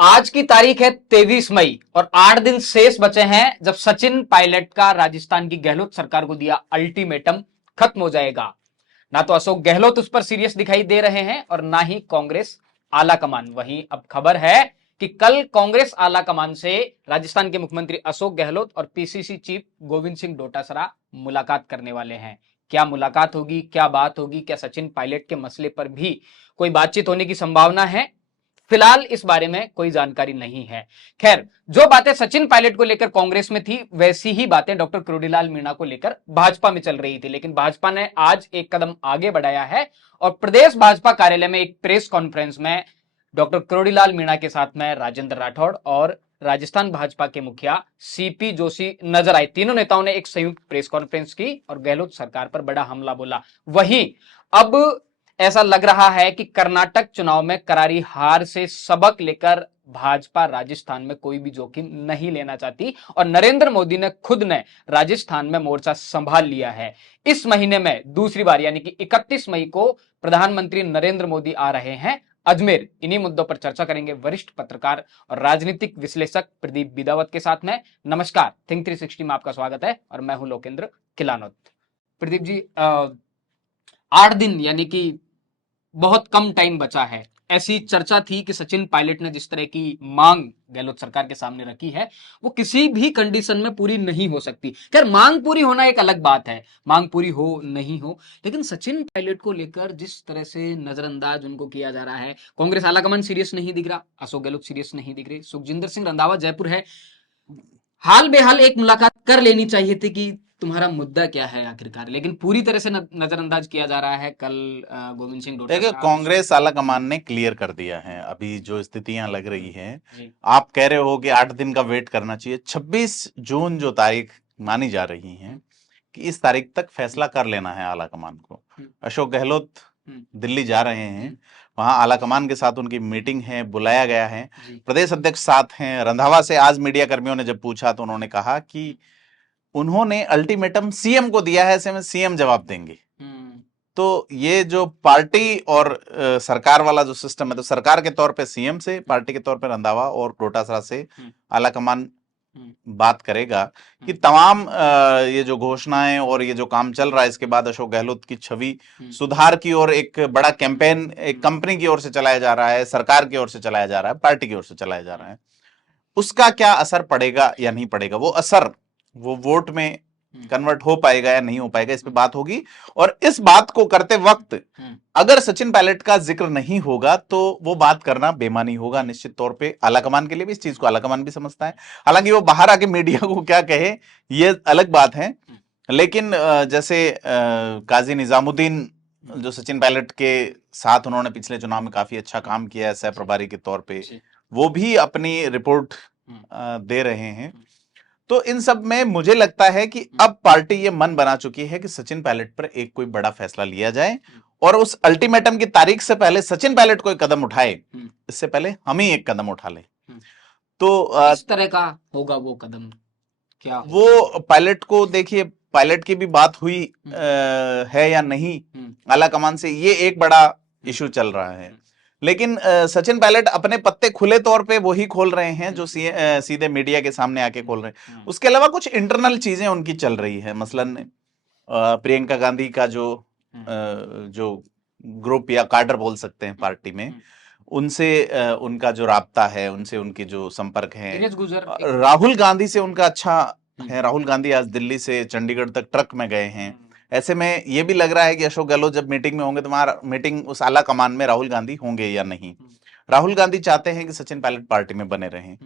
आज की तारीख है 23 मई और 8 दिन शेष बचे हैं जब सचिन पायलट का राजस्थान की गहलोत सरकार को दिया अल्टीमेटम खत्म हो जाएगा। ना तो अशोक गहलोत उस पर सीरियस दिखाई दे रहे हैं और ना ही कांग्रेस आलाकमान। वहीं अब खबर है कि कल कांग्रेस आलाकमान से राजस्थान के मुख्यमंत्री अशोक गहलोत और पीसीसी चीफ गोविंद सिंह डोटासरा मुलाकात करने वाले हैं। क्या मुलाकात होगी, क्या बात होगी, क्या सचिन पायलट के मसले पर भी कोई बातचीत होने की संभावना है? फिलहाल इस बारे में कोई जानकारी नहीं है। खैर, जो बातें सचिन पायलट को लेकर कांग्रेस में थी वैसी ही बातें डॉक्टर किरोड़ीलाल मीणा को लेकर भाजपा में चल रही थी, लेकिन भाजपा ने आज एक कदम आगे बढ़ाया है और प्रदेश भाजपा कार्यालय में एक प्रेस कॉन्फ्रेंस में डॉक्टर किरोड़ीलाल मीणा के साथ में राजेंद्र राठौड़ और राजस्थान भाजपा के मुखिया सीपी जोशी नजर आए। तीनों नेताओं ने एक संयुक्त प्रेस कॉन्फ्रेंस की और गहलोत सरकार पर बड़ा हमला बोला। वहीं अब ऐसा लग रहा है कि कर्नाटक चुनाव में करारी हार से सबक लेकर भाजपा राजस्थान में कोई भी जोखिम नहीं लेना चाहती और नरेंद्र मोदी ने खुद ने राजस्थान में मोर्चा संभाल लिया है। इस महीने में दूसरी बार यानी कि 31 मई को प्रधानमंत्री नरेंद्र मोदी आ रहे हैं अजमेर। इन्हीं मुद्दों पर चर्चा करेंगे वरिष्ठ पत्रकार और राजनीतिक विश्लेषक प्रदीप बिदावत के साथ में। नमस्कार, थिंक 360 में आपका स्वागत है और मैं हूं लोकेंद्र किलानोत। प्रदीप जी, 8 दिन यानी कि बहुत कम टाइम बचा है। ऐसी चर्चा थी कि सचिन पायलट ने जिस तरह की मांग गहलोत सरकार के सामने रखी है वो किसी भी कंडीशन में पूरी नहीं हो सकती। खैर, मांग पूरी होना एक अलग बात है, मांग पूरी हो नहीं हो, लेकिन सचिन पायलट को लेकर जिस तरह से नजरअंदाज उनको किया जा रहा है, कांग्रेस आलाकमान सीरियस नहीं दिख रहा, अशोक गहलोत सीरियस नहीं दिख रहे, सुखजिंदर सिंह रंधावा जयपुर है। हाल बेहाल एक मुलाकात कर लेनी चाहिए थी कि तुम्हारा मुद्दा क्या है आखिरकार, लेकिन पूरी तरह से नजरअंदाज किया जा रहा है। कल गोविंद सिंह देखिए, डोटासरा कांग्रेस आलाकमान ने क्लियर कर दिया है अभी जो स्थितियां लग रही हैं। जी, आप कह रहे हो कि 8 दिन का वेट करना चाहिए। 26 जून जो तारीख मानी जा रही है कि इस तारीख तक फैसला कर लेना है आलाकमान को। अशोक गहलोत दिल्ली जा रहे हैं, वहां आलाकमान के साथ उनकी मीटिंग है, बुलाया गया है, जी, प्रदेश अध्यक्ष साथ हैं। रंधावा से आज मीडिया कर्मियों ने जब पूछा तो उन्होंने कहा कि उन्होंने अल्टीमेटम सीएम को दिया है, ऐसे में सीएम जवाब देंगे। तो ये जो पार्टी और सरकार वाला जो सिस्टम है, तो सरकार के तौर पे सीएम से, पार्टी के तौर पे रंधावा और डोटासरा से आलाकमान बात करेगा कि तमाम ये जो घोषणाएं और ये जो काम चल रहा है, इसके बाद अशोक गहलोत की छवि सुधार की ओर एक बड़ा कैंपेन एक कंपनी की ओर से चलाया जा रहा है, सरकार की ओर से चलाया जा रहा है, पार्टी की ओर से चलाया जा रहा है। उसका क्या असर पड़ेगा या नहीं पड़ेगा, वो असर वो वोट में कन्वर्ट हो पाएगा या नहीं हो पाएगा, इस पे बात होगी। और इस बात को करते वक्त अगर सचिन पायलट का जिक्र नहीं होगा तो वो बात करना बेमानी होगा निश्चित तौर पे। आलाकमान के लिए भी इस चीज को आलाकमान भी समझता है, हालांकि वो बाहर आके मीडिया को क्या कहे ये अलग बात है। लेकिन जैसे काजी निजामुद्दीन जो सचिन पायलट के साथ उन्होंने पिछले चुनाव में काफी अच्छा काम किया है सह प्रभारी के तौर पे, वो भी अपनी रिपोर्ट दे रहे हैं। तो इन सब में मुझे लगता है कि अब पार्टी ये मन बना चुकी है कि सचिन पायलट पर एक कोई बड़ा फैसला लिया जाए और उस अल्टीमेटम की तारीख से पहले सचिन पायलट कोई कदम उठाए, इससे पहले हम ही एक कदम उठा ले। तो इस तरह का होगा वो कदम क्या? वो पायलट को देखिए, पायलट की भी बात हुई है या नहीं आलाकमान से, ये एक बड़ा इशू चल रहा है। लेकिन सचिन पायलट अपने पत्ते खुले तौर पे वही खोल रहे हैं जो सीधे मीडिया के सामने आके खोल रहे हैं। उसके अलावा कुछ इंटरनल चीजें उनकी चल रही है, मसलन प्रियंका गांधी का जो ग्रुप या काडर बोल सकते हैं पार्टी में, उनसे उनका जो राब्ता है, उनसे उनके जो संपर्क है, राहुल गांधी से उनका अच्छा है। राहुल गांधी आज दिल्ली से चंडीगढ़ तक ट्रक में गए हैं। ऐसे में ये भी लग रहा है कि अशोक गहलोत जब मीटिंग में होंगे तो वहां मीटिंग उस आला कमान में राहुल गांधी होंगे या नहीं। राहुल गांधी चाहते हैं कि सचिन पायलट पार्टी में बने रहें।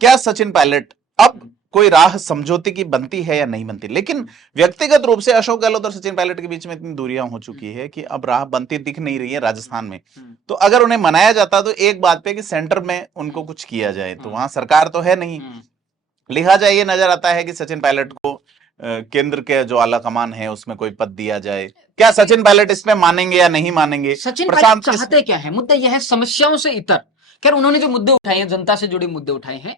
क्या सचिन पायलट अब कोई राह समझौते की बनती है या नहीं बनती? लेकिन व्यक्तिगत रूप से अशोक गहलोत और सचिन पायलट के बीच में इतनी दूरियां हो चुकी है कि अब राह बनती दिख नहीं रही है राजस्थान में। तो अगर उन्हें मनाया जाता तो एक बात पे कि सेंटर में उनको कुछ किया जाए, तो वहां सरकार तो है नहीं, लिहाजा ये नजर आता है कि सचिन पायलट को केंद्र के जो आला कमान है उसमें कोई पद दिया जाए। क्या सचिन पायलट इसमें मानेंगे या नहीं मानेंगे? सचिन पायलट चाहते क्या है? मुद्दा यह है समस्याओं से इतर। खैर, उन्होंने जो मुद्दे उठाए हैं, जनता से जुड़े मुद्दे उठाए हैं,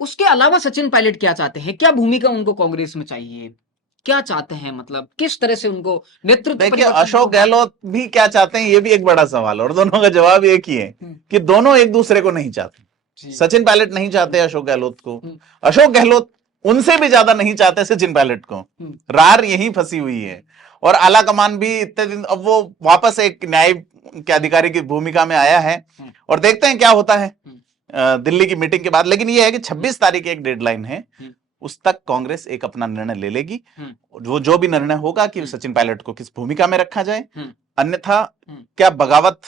उसके अलावा सचिन पायलट क्या चाहते हैं? क्या भूमिका उनको कांग्रेस में चाहिए? क्या चाहते हैं, मतलब किस तरह से उनको नेतृत्व? देखिए, अशोक गहलोत भी क्या चाहते हैं ये भी एक बड़ा सवाल, और दोनों का जवाब एक ही है कि दोनों एक दूसरे को नहीं चाहते। सचिन पायलट नहीं चाहते अशोक गहलोत को, अशोक गहलोत उनसे भी ज्यादा नहीं चाहते सचिन पायलट को। रार यहीं फंसी हुई है। और आला कमान भी इतने दिन, अब वो वापस एक न्याय के अधिकारी की भूमिका में आया है और देखते हैं क्या होता है दिल्ली की मीटिंग के बाद। लेकिन ये है कि 26 तारीख एक डेडलाइन है, उस तक कांग्रेस एक अपना निर्णय ले लेगी। वो जो भी निर्णय होगा कि सचिन पायलट को किस भूमिका में रखा जाए, अन्यथा क्या बगावत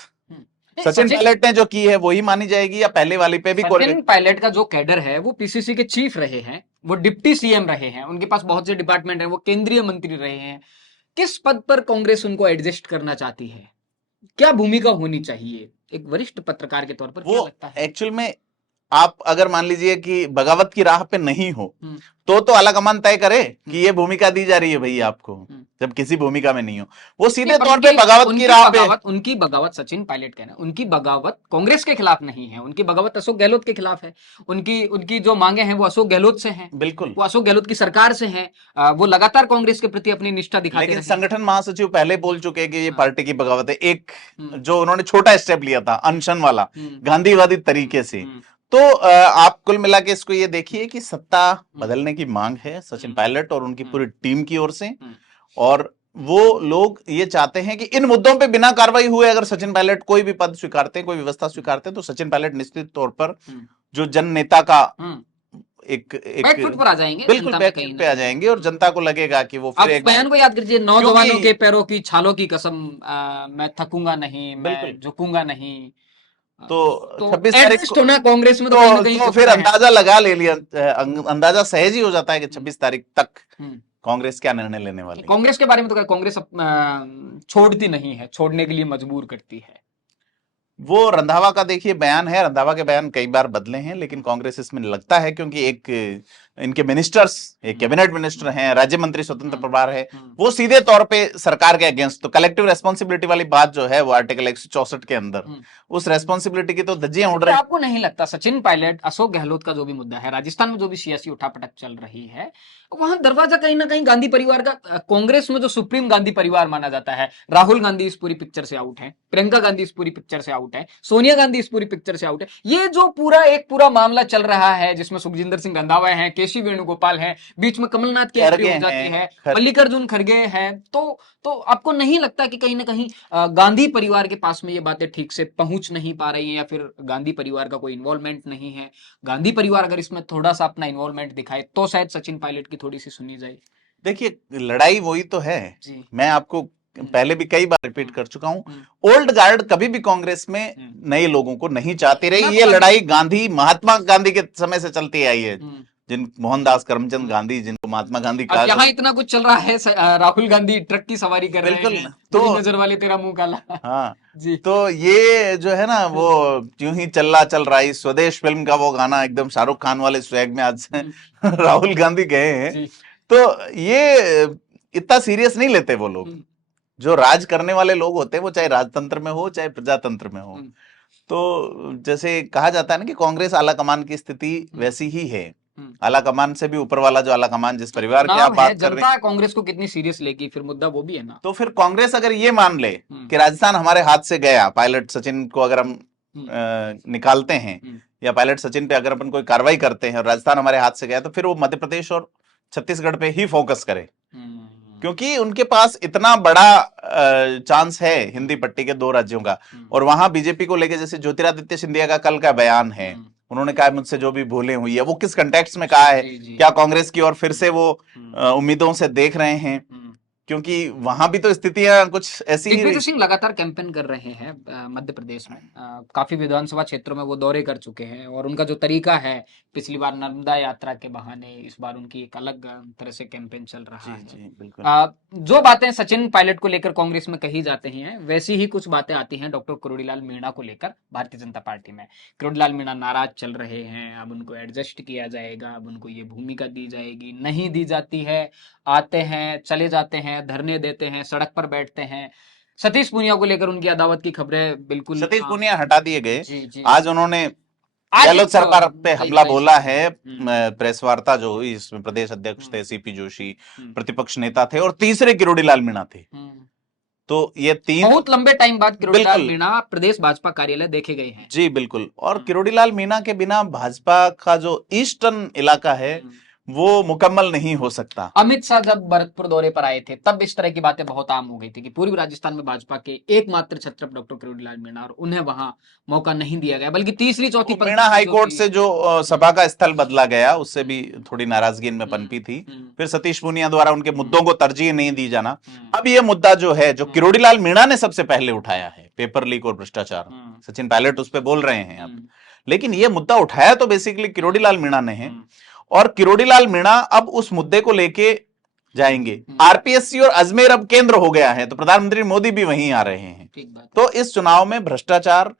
सचिन पायलट ने जो की है वही मानी जाएगी या पहले वाली पे भी? सचिन पायलट का जो कैडर है वो पीसीसी के चीफ रहे हैं, वो डिप्टी सीएम रहे हैं, उनके पास बहुत से डिपार्टमेंट है, वो केंद्रीय मंत्री रहे हैं। किस पद पर कांग्रेस उनको एडजस्ट करना चाहती है? क्या भूमिका होनी चाहिए एक वरिष्ठ पत्रकार के तौर पर? क्या लगता है? एक्चुअल में आप अगर मान लीजिए कि बगावत की राह पे नहीं हो तो आला कमान तय करे कि ये भूमिका दी जा रही है भाई आपको, जब किसी भूमिका में नहीं हो। वो सीधे तौर पे बगावत की राह पे, उनकी बगावत सचिन पायलट कहना, उनकी बगावत कांग्रेस के खिलाफ नहीं है, उनकी बगावत अशोक गहलोत के खिलाफ है। उनकी जो मांगे हैं वो अशोक गहलोत से हैं, बिल्कुल वो अशोक गहलोत की सरकार से हैं। वो लगातार कांग्रेस के प्रति अपनी निष्ठा दिखाते हैं। लेकिन संगठन महासचिव पहले बोल चुके हैं कि ये पार्टी की बगावत है। एक जो उन्होंने छोटा स्टेप लिया था अनशन वाला, गांधीवादी तरीके से, तो आप कुल मिला के इसको ये देखिए कि सत्ता बदलने की मांग है सचिन पायलट और उनकी पूरी टीम की ओर से। और वो लोग ये चाहते हैं कि इन मुद्दों पे बिना कार्रवाई हुए अगर सचिन पायलट कोई भी पद स्वीकारते हैं, कोई व्यवस्था स्वीकारते हैं, तो सचिन पायलट निश्चित तौर पर जो जन नेता का एक बैकफुट पर आ जाएंगे, बिल्कुल बैकफुट पे आ जाएंगे और जनता को लगेगा कि वो फिर एक बयान को याद कीजिए, नौजवानों के पैरों की छालों की कसम, मैं थकूंगा नहीं, मैं झुकूंगा नहीं। तो 26 तारीख को होना कांग्रेस में तो फिर अंदाजा लगा ले लिया, अंदाजा सहज ही हो जाता है कि 26 तारीख तक कांग्रेस क्या निर्णय लेने वाली है। कांग्रेस के बारे में तो कांग्रेस छोड़ती नहीं है, छोड़ने के लिए मजबूर करती है। वो रंधावा का देखिए बयान है, रंधावा के बयान कई बार बदले हैं, लेकिन कांग्रेस इसमें लगता है क्योंकि एक इनके मिनिस्टर्स, एक कैबिनेट मिनिस्टर हैं, राज्य मंत्री स्वतंत्र प्रभार है, वो सीधे तौर पे सरकार के अगेंस्ट, तो कलेक्टिव रेस्पॉन्सिबिलिटी वाली बात जो है वो आर्टिकल 164 के अंदर उस रेस्पॉन्सिबिलिटी की तो धज्जियां उड़ रही है। आपको नहीं लगता सचिन पायलट, अशोक गहलोत का जो भी मुद्दा है, राजस्थान में जो भी सियासी उठापटक चल रही है, वहां दरवाजा कहीं ना कहीं गांधी परिवार का, कांग्रेस में जो सुप्रीम गांधी परिवार माना जाता है, राहुल गांधी इस पूरी पिक्चर से आउट है, प्रियंका गांधी इस पूरी पिक्चर से आउट है, सोनिया गांधी इस पूरी पिक्चर से आउट है। ये जो पूरा मामला चल रहा है जिसमें सुखजिंदर सिंह रंधावा है, केसी वेणुगोपाल है, बीच में कमलनाथ की एंट्री हो जाती है, मल्लिकार्जुन खड़गे है, तो आपको नहीं लगता कि कहीं ना कहीं गांधी परिवार के पास में ये बातें ठीक से पहुंच नहीं पा रही है, या फिर गांधी परिवार का कोई इन्वॉल्वमेंट नहीं है? गांधी परिवार अगर इसमें थोड़ा सा अपना इन्वॉल्वमेंट दिखाए तो शायद सचिन पायलट की थोड़ी सी सुनी जाए। देखिए लड़ाई वही तो है, मैं आपको पहले भी कई बार रिपीट कर चुका हूं, ओल्ड गार्ड कभी भी कांग्रेस में नए लोगों को नहीं चाहती रही। ये लड़ाई गांधी, महात्मा गांधी के समय से चलती आई है, जिन मोहनदास करमचंद गांधी, जिनको महात्मा गांधी कहा। यहाँ इतना कुछ चल रहा है, राहुल गांधी ट्रक की सवारी कर रहे हैं, तो नजर वाले तेरा मुंह काला। हाँ जी, तो ये जो है ना वो यूं ही चल रहा है। स्वदेश फिल्म का वो गाना एकदम शाहरुख खान वाले स्वैग में आज राहुल गांधी गए हैं, तो ये इतना सीरियस नहीं लेते वो लोग। जो राज करने वाले लोग होते हैं वो चाहे राजतंत्र में हो चाहे प्रजातंत्र में हो, तो जैसे कहा जाता है ना कि कांग्रेस आला कमान की स्थिति वैसी ही है। आला कमान से भी ऊपर वाला जो आला कमान, जिस परिवार की आप बात कर रहे हैं, कांग्रेस को कितनी सीरियस लेगी, फिर मुद्दा वो भी है ना। तो फिर कांग्रेस अगर ये मान ले कि राजस्थान हमारे हाथ से गया, पायलट सचिन को अगर हम निकालते हैं या पायलट सचिन पे अगर अपन कोई कार्रवाई करते हैं और राजस्थान हमारे हाथ से गया, तो फिर वो मध्य प्रदेश और छत्तीसगढ़ पे ही फोकस करे, क्योंकि उनके पास इतना बड़ा चांस है हिंदी पट्टी के 2 राज्यों का। और वहां बीजेपी को लेके जैसे ज्योतिरादित्य सिंधिया का कल का बयान है, उन्होंने कहा मुझसे जो भी भूलें हुई है, वो किस कंटेक्स्ट में कहा है, क्या कांग्रेस की ओर फिर से वो उम्मीदों से देख रहे हैं, क्योंकि वहां भी तो स्थितियां कुछ ऐसी ही। दिग्विजय सिंह लगातार कैंपेन कर रहे हैं मध्य प्रदेश में, काफी विधानसभा क्षेत्रों में वो दौरे कर चुके हैं, और उनका जो तरीका है, पिछली बार नर्मदा यात्रा के बहाने, इस बार उनकी एक अलग तरह से कैंपेन चल रहा है। जी, बिल्कुल। जो बातें सचिन पायलट को लेकर कांग्रेस में कही जाती हैं, वैसी ही कुछ बातें आती हैं डॉक्टर किरोड़ीलाल मीणा को लेकर भारतीय जनता पार्टी में। किरोड़ीलाल मीणा नाराज चल रहे हैं, अब उनको एडजस्ट किया जाएगा, अब उनको ये भूमिका दी जाएगी, नहीं दी जाती है, आते हैं चले जाते हैं, धरने देते हैं, सड़क पर बैठते हैं। सतीश पूनिया को लेकर उनकी अदावत की खबरें बिल्कुल, सतीश पूनिया हटा दिए गए। आज उन्होंने गहलोत सरकार पे हमला बोला है। प्रेस वार्ता जो हुई इसमें प्रदेश अध्यक्ष थे सीपी जोशी, प्रतिपक्ष नेता थे, और तीसरे किरोड़ीलाल मीणा थे। तो ये तीन बहुत लंबे टाइम बाद किरोड़ीलाल बिल्कुल। मीणा प्रदेश भाजपा कार्यालय देखे गए हैं। जी बिल्कुल। और किरोड़ीलाल मीणा के बिना भाजपा का जो ईस्टर्न इलाका है वो मुकम्मल नहीं हो सकता। अमित शाह जब भरतपुर दौरे पर आए थे तब इस तरह की बातें बहुत आम हो गई थी कि पूर्वी राजस्थान में भाजपा के एकमात्र छत्रप डॉक्टर किरोड़ीलाल मीणा, और उन्हें वहां मौका नहीं दिया गया, बल्कि तीसरी चौथी तो मीणा हाई कोर्ट से जो सभा का स्थल बदला गया उससे भी थोड़ी नाराजगी इनमें पनपी थी। फिर सतीश पूनिया द्वारा उनके मुद्दों को तरजीह नहीं दी जाना। अब ये मुद्दा जो है जो किरोड़ीलाल मीणा ने सबसे पहले उठाया है, पेपर लीक और भ्रष्टाचार, सचिन पायलट उस पर बोल रहे हैं अब, लेकिन ये मुद्दा उठाया तो बेसिकली किरोड़ीलाल मीणा ने है। और किरोड़ीलाल मीणा अब उस मुद्दे को लेके जाएंगे। आरपीएससी और अजमेर अब केंद्र हो गया है, तो प्रधानमंत्री मोदी भी वहीं आ रहे हैं। तो इस चुनाव में भ्रष्टाचार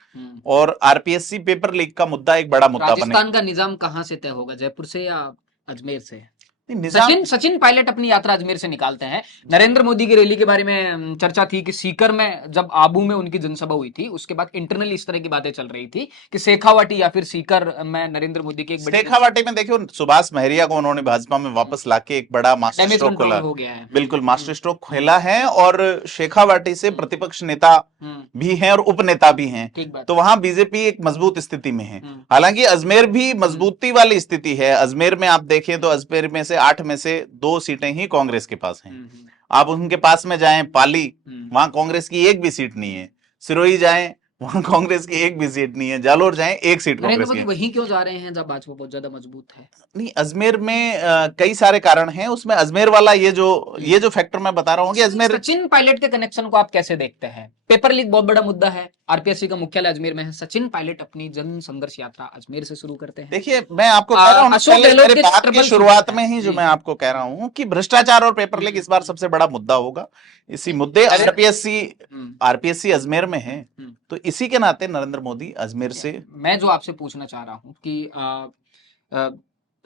और आरपीएससी पेपर लीक का मुद्दा एक बड़ा मुद्दा बने। राजस्थान का निजाम कहां से तय होगा, जयपुर से या अजमेर से? निजाम सचिन पायलट अपनी यात्रा अजमेर से निकालते हैं। नरेंद्र मोदी की रैली के बारे में चर्चा थी कि सीकर में जब आबू में उनकी जनसभा हुई थी उसके बाद इंटरनल इस तरह की बातें चल रही थी कि शेखावाटी या फिर सीकर में नरेंद्र मोदी की एक बड़ी शेखावाटी में देखियो सुभाष महरिया को उन्होंने भाजपा में वापस लाके एक बड़ा मास्टर स्ट्रोक खोला हो गया है। बिल्कुल मास्टर स्ट्रोक खेला है। और शेखावाटी से प्रतिपक्ष नेता भी हैं और उपनेता भी हैं, तो वहां बीजेपी एक मजबूत स्थिति में है। हालांकि अजमेर भी मजबूती वाली स्थिति है। अजमेर में आप देखें तो अजमेर में से 8 में से 2 सीटें ही कांग्रेस के पास हैं। आप उनके पास में जाएं पाली, वहां कांग्रेस की एक भी सीट नहीं है। सिरोही जाएं वहां कांग्रेस की एक भी सीट नहीं है। जालोर जाएं एक सीट कांग्रेस की। वहीं क्यों जा रहे हैं जब भाजपा बहुत ज्यादा मजबूत है? नहीं, अजमेर में कई सारे कारण हैं। उसमें अजमेर वाला ये जो फैक्टर मैं बता रहा हूँ कि अजमेर। सचिन पायलट के कनेक्शन को आप कैसे देखते हैं? पेपर लीक बहुत बड़ा मुद्दा है, आरपीएससी का मुख्यालय अजमेर में है, सचिन पायलट अपनी जन संघर्ष यात्रा अजमेर से शुरू करते हैं। देखिए मैं आपको कह रहा हूँ मेरे बात की शुरुआत में ही जो मैं आपको कह रहा हूँ कि भ्रष्टाचार और पेपर लीक इस बार सबसे बड़ा मुद्दा होगा। इसी मुद्दे आरपीएससी अजमेर में है, तो इसी के नाते नरेंद्र मोदी अजमेर से। मैं जो आपसे पूछना चाह रहा हूँ कि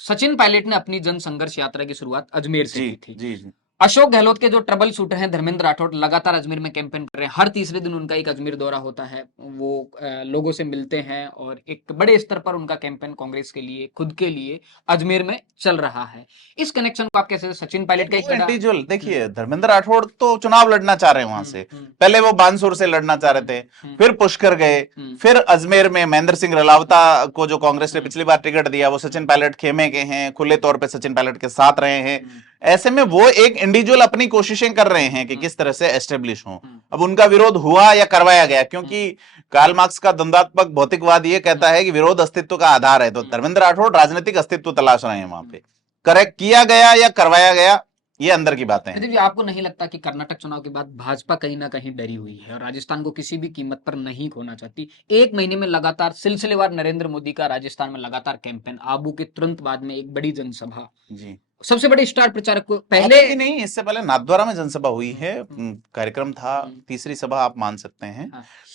सचिन पायलट ने अपनी जन संघर्ष यात्रा की शुरुआत अजमेर से की थी। जी। अशोक गहलोत के जो ट्रबल शूटर हैं धर्मेंद्र राठौड़ लगातार अजमेर में कैंपेन कर रहे हैं। हर तीसरे दिन उनका एक अजमेर दौरा होता है, वो लोगों से मिलते हैं और एक बड़े स्तर पर उनका कैंपेन कांग्रेस के लिए, खुद के लिए अजमेर में चल रहा है। इस कनेक्शन को आप कैसे? सचिन पायलट का एक इंडिविजुअल देखिए, धर्मेंद्र राठौड़ तो चुनाव लड़ना चाह रहे हैं वहां से। पहले वो बानसूर से लड़ना चाह रहे थे, फिर पुष्कर गए, फिर अजमेर में महेंद्र सिंह रलावता को जो कांग्रेस ने पिछली बार टिकट दिया वो सचिन पायलट खेमे के हैं, खुले तौर पर सचिन पायलट के साथ रहे हैं। ऐसे में वो एक इंडिविजुअल अपनी कोशिशें कर रहे हैं कि किस तरह से एस्टेब्लिश हो। अब उनका विरोध हुआ या करवाया गया, क्योंकि कार्ल मार्क्स का द्वंद्वात्मक भौतिकवाद ये कहता है कि विरोध अस्तित्व का आधार है, तो धर्मेंद्र राठौड़ राजनीतिक अस्तित्व तलाश रहे हैं वहां पे। करेक्ट किया गया या करवाया गया, ये अंदर की बातें हैं। आपको नहीं लगता कि कर्नाटक चुनाव के बाद भाजपा कहीं ना कहीं डरी हुई है और राजस्थान को किसी भी कीमत पर नहीं खोना चाहती? एक महीने में लगातार सिलसिलेवार नरेंद्र मोदी का राजस्थान में लगातार कैंपेन, आबू के तुरंत बाद में एक बड़ी जनसभा, जी सबसे बड़े स्टार प्रचारक को पहले नहीं, इससे पहले नाथद्वारा में जनसभा हुई है, कार्यक्रम था, तीसरी सभा आप मान सकते हैं।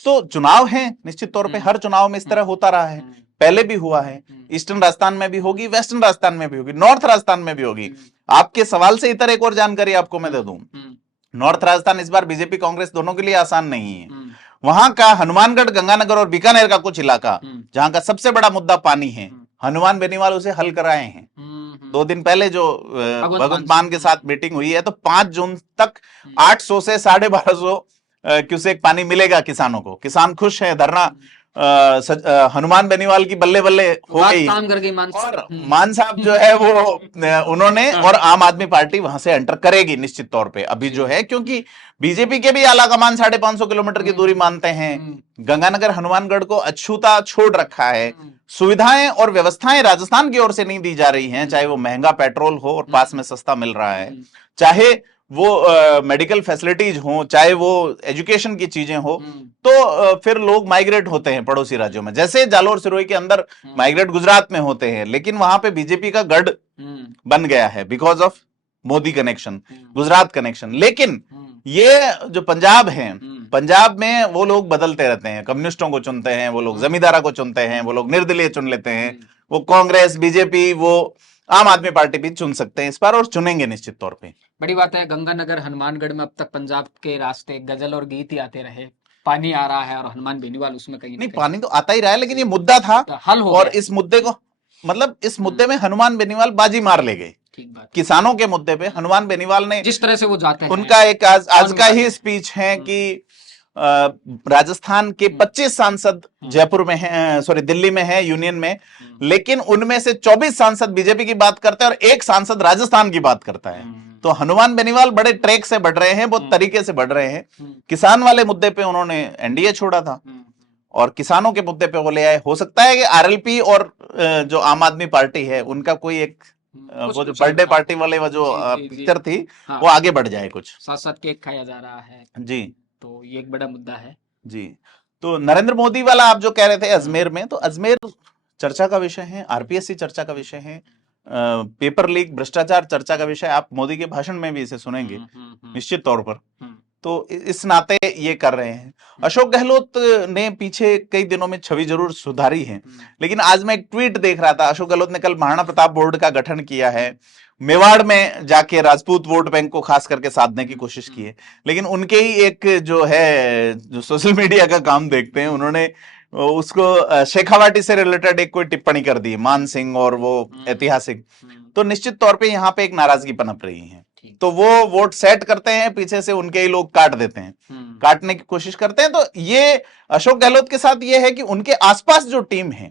तो चुनाव है, निश्चित तौर पे हर चुनाव में इस तरह होता रहा है, पहले भी हुआ है। ईस्टर्न राजस्थान में भी होगी, वेस्टर्न राजस्थान में भी होगी, नॉर्थ राजस्थान में भी होगी। आपके सवाल से इतर एक और जानकारी आपको मैं दे दूं, नॉर्थ राजस्थान इस बार बीजेपी कांग्रेस दोनों के लिए आसान नहीं है। वहां का हनुमानगढ़, गंगानगर और बीकानेर का कुछ इलाका जहां का सबसे बड़ा मुद्दा पानी है, हनुमान बेनीवाल उसे हल कराए हैं। 2 दिन पहले जो भगवंत मान के साथ मीटिंग हुई है, तो 5 जून तक 800 से 1250 क्यूसेक पानी मिलेगा किसानों को। किसान खुश है, धरना हनुमान बेनीवाल की बल्ले बल्ले हो गई, काम कर गई और मान साहब जो है वो उन्होंने, और आम आदमी पार्टी वहां से एंटर करेगी निश्चित तौर पे अभी जो है, क्योंकि बीजेपी के भी आला कमान 550 किलोमीटर की दूरी मानते हैं। गंगानगर हनुमानगढ़ को अछूता छोड़ रखा है। सुविधाएं और व्यवस्थाएं राजस्थान की ओर से नहीं दी जा रही हैं, चाहे वो महंगा पेट्रोल हो और पास में सस्ता मिल रहा है, चाहे वो मेडिकल फैसिलिटीज हो, चाहे वो एजुकेशन की चीजें हो। तो फिर लोग माइग्रेट होते हैं पड़ोसी राज्यों में, जैसे जालोर सिरोही के अंदर माइग्रेट गुजरात में होते हैं, लेकिन वहां पे बीजेपी का गढ़ बन गया है because of Modi connection, Gujarat connection. लेकिन ये जो पंजाब है, पंजाब में वो लोग बदलते रहते हैं, कम्युनिस्टों को चुनते हैं, वो लोग जमींदारा को चुनते हैं, वो लोग निर्दलीय चुन लेते हैं, वो कांग्रेस, बीजेपी, वो आम आदमी पार्टी भी चुन सकते हैं इस बार, और चुनेंगे निश्चित तौर पे। बड़ी बात है, गंगानगर हनुमानगढ़ में अब तक पंजाब के रास्ते गजल और गीत ही आते रहे, पानी आ रहा है और हनुमान बेनीवाल उसमें कहीं नहीं, पानी तो आता ही रहा है, लेकिन ये मुद्दा था हल हो और इस मुद्दे को, मतलब इस मुद्दे में हनुमान बेनीवाल बाजी मार ले गए। ठीक बात। किसानों के मुद्दे पे हनुमान बेनीवाल ने जिस तरह से वो जाते हैं, उनका एक आज का ही स्पीच है कि राजस्थान के 25 सांसद जयपुर में हैं, सॉरी दिल्ली में है यूनियन में, लेकिन उनमें से 24 सांसद बीजेपी की बात करते हैं और एक सांसद राजस्थान की बात करता है। तो हनुमान बेनीवाल बड़े ट्रैक से बढ़ रहे हैं, बहुत तरीके से बढ़ रहे हैं। किसान वाले मुद्दे पे उन्होंने एनडीए छोड़ा था और किसानों के मुद्दे पे वो ले आए। हो सकता है कि आरएलपी और जो आम आदमी पार्टी है उनका कोई एक वो जो बर्थडे पार्टी वाले वो जो पिक्चर थी वो आगे बढ़ जाए, कुछ साथ साथ केक खाया जा रहा है जी, तो ये एक बड़ा मुद्दा है जी। तो नरेंद्र मोदी वाला आप जो कह रहे थे अजमेर में, तो अजमेर चर्चा का विषय है, आरपीएससी चर्चा का विषय है, पेपर लीक भ्रष्टाचार चर्चा का विषय। आप मोदी के भाषण में भी इसे सुनेंगे निश्चित तौर पर। तो इस नाते ये कर रहे हैं। अशोक गहलोत ने पीछे कई दिनों में छवि जरूर सुधारी है, लेकिन आज मैं एक ट्वीट देख रहा था, अशोक गहलोत ने कल महाराणा प्रताप बोर्ड का गठन किया है, मेवाड़ में जाके राजपूत वोट बैंक को खास करके साधने की कोशिश की है, लेकिन उनके ही एक जो है जो सोशल मीडिया का काम देखते हैं, उन्होंने उसको शेखावाटी से रिलेटेड एक कोई टिप्पणी कर दी, मान सिंह और वो ऐतिहासिक। तो निश्चित तौर पे यहाँ पे एक नाराजगी पनप रही है। तो वो वोट सेट करते हैं, पीछे से उनके ही लोग काट देते हैं, काटने की कोशिश करते हैं। तो ये अशोक गहलोत के साथ ये है कि उनके आसपास जो टीम है,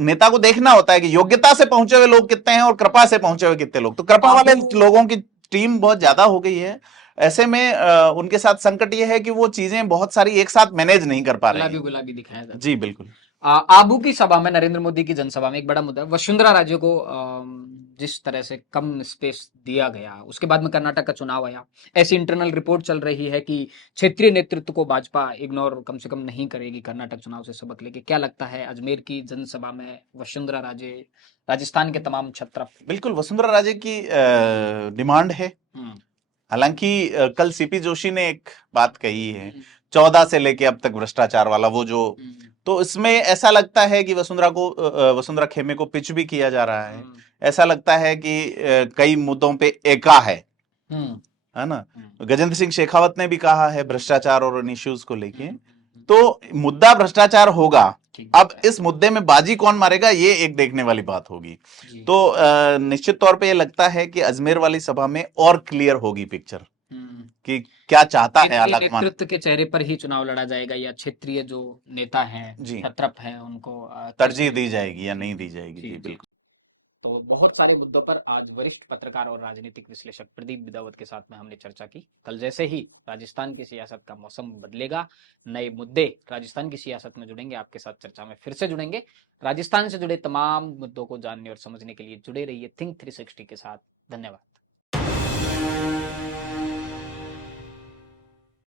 नेता को देखना होता है कि योग्यता से पहुंचे हुए लोग कितने हैं और कृपा से पहुंचे हुए कितने लोग। तो कृपा वाले लोगों की टीम बहुत ज्यादा हो गई है। ऐसे में उनके साथ संकट ये है कि वो चीजें बहुत सारी एक साथ मैनेज नहीं कर पा रहे हैं। गुलाबी दिखाया जाता है। जी बिल्कुल। आबू की सभा में, नरेंद्र मोदी की जनसभा में एक बड़ा मुद्दा, वसुंधरा राजे को जिस तरह से कम स्पेस दिया गया, उसके बाद में कर्नाटक का चुनाव आया। ऐसी इंटरनल रिपोर्ट चल रही है कि क्षेत्रीय नेतृत्व को भाजपा इग्नोर कम से कम नहीं करेगी कर्नाटक चुनाव से सबक लेके। क्या लगता है अजमेर की जनसभा में वसुंधरा राजे, राजस्थान के तमाम छत्र? बिल्कुल, वसुंधरा राजे की डिमांड है। हालांकि कल सीपी जोशी ने एक बात कही है, 14 से लेके अब तक भ्रष्टाचार वाला वो जो, तो इसमें ऐसा लगता है कि वसुंधरा खेमे को पिच भी किया जा रहा है। ऐसा लगता है कि कई मुद्दों पे एका है ना। गजेंद्र सिंह शेखावत ने भी कहा है भ्रष्टाचार और इन इश्यूज को लेके। तो मुद्दा भ्रष्टाचार होगा, अब इस मुद्दे में बाजी कौन मारेगा ये एक देखने वाली बात होगी। तो निश्चित तौर पे ये लगता है कि अजमेर वाली सभा में और क्लियर होगी पिक्चर कि क्या चाहता है आलाकमान। नेतृत्व के चेहरे पर ही चुनाव लड़ा जाएगा या क्षेत्रीय जो नेता हैं, छत्रप हैं, उनको तरजीह दी जाएगी या नहीं दी जाएगी? जी बिल्कुल। तो बहुत सारे मुद्दों पर आज वरिष्ठ पत्रकार और राजनीतिक विश्लेषक प्रदीप बिदावत के साथ में हमने चर्चा की। कल जैसे ही राजस्थान की सियासत का मौसम बदलेगा, नए मुद्दे राजस्थान की सियासत में जुड़ेंगे, आपके साथ चर्चा में फिर से जुड़ेंगे। राजस्थान से जुड़े तमाम मुद्दों को जानने और समझने के लिए जुड़े रहिए थिंक 360 के साथ। धन्यवाद।